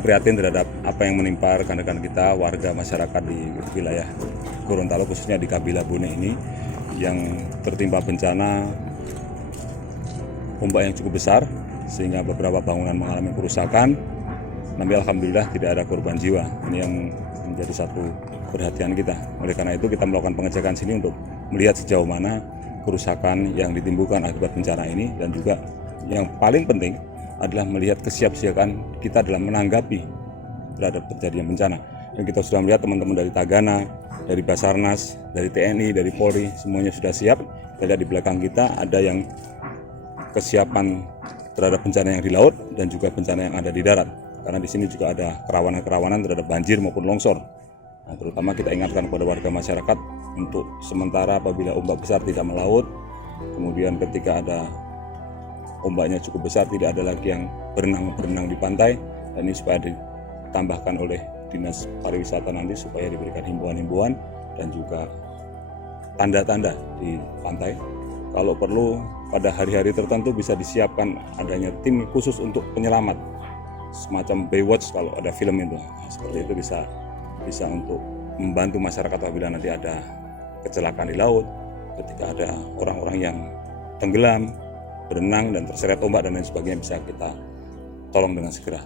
kita prihatin terhadap apa yang menimpa rekan-rekan kita warga masyarakat di wilayah Gorontalo, khususnya di Kabila Bone ini yang tertimpa bencana ombak yang cukup besar sehingga beberapa bangunan mengalami kerusakan. Tapi alhamdulillah tidak ada korban jiwa. Ini yang menjadi satu perhatian kita. Oleh karena itu kita melakukan pengecekan sini untuk melihat sejauh mana kerusakan yang ditimbulkan akibat bencana ini, dan juga yang paling penting adalah melihat kesiapsiagaan kita dalam menanggapi terhadap terjadinya bencana. Dan kita sudah melihat teman-teman dari Tagana, dari Basarnas, dari TNI, dari Polri, semuanya sudah siap. Kita lihat di belakang kita ada yang kesiapan terhadap bencana yang di laut dan juga bencana yang ada di darat. Karena di sini juga ada kerawanan-kerawanan terhadap banjir maupun longsor. Nah, terutama kita ingatkan kepada warga masyarakat untuk sementara apabila ombak besar tidak melaut, kemudian ketika ada ombaknya cukup besar tidak ada lagi yang berenang di pantai. Dan ini supaya ditambahkan oleh Dinas Pariwisata nanti supaya diberikan himbauan-himbauan dan juga tanda-tanda di pantai. Kalau perlu pada hari-hari tertentu bisa disiapkan adanya tim khusus untuk penyelamat, semacam Baywatch kalau ada film itu. Seperti itu bisa untuk membantu masyarakat apabila nanti ada kecelakaan di laut, ketika ada orang-orang yang tenggelam, berenang dan terseret ombak dan lain sebagainya, bisa kita tolong dengan segera.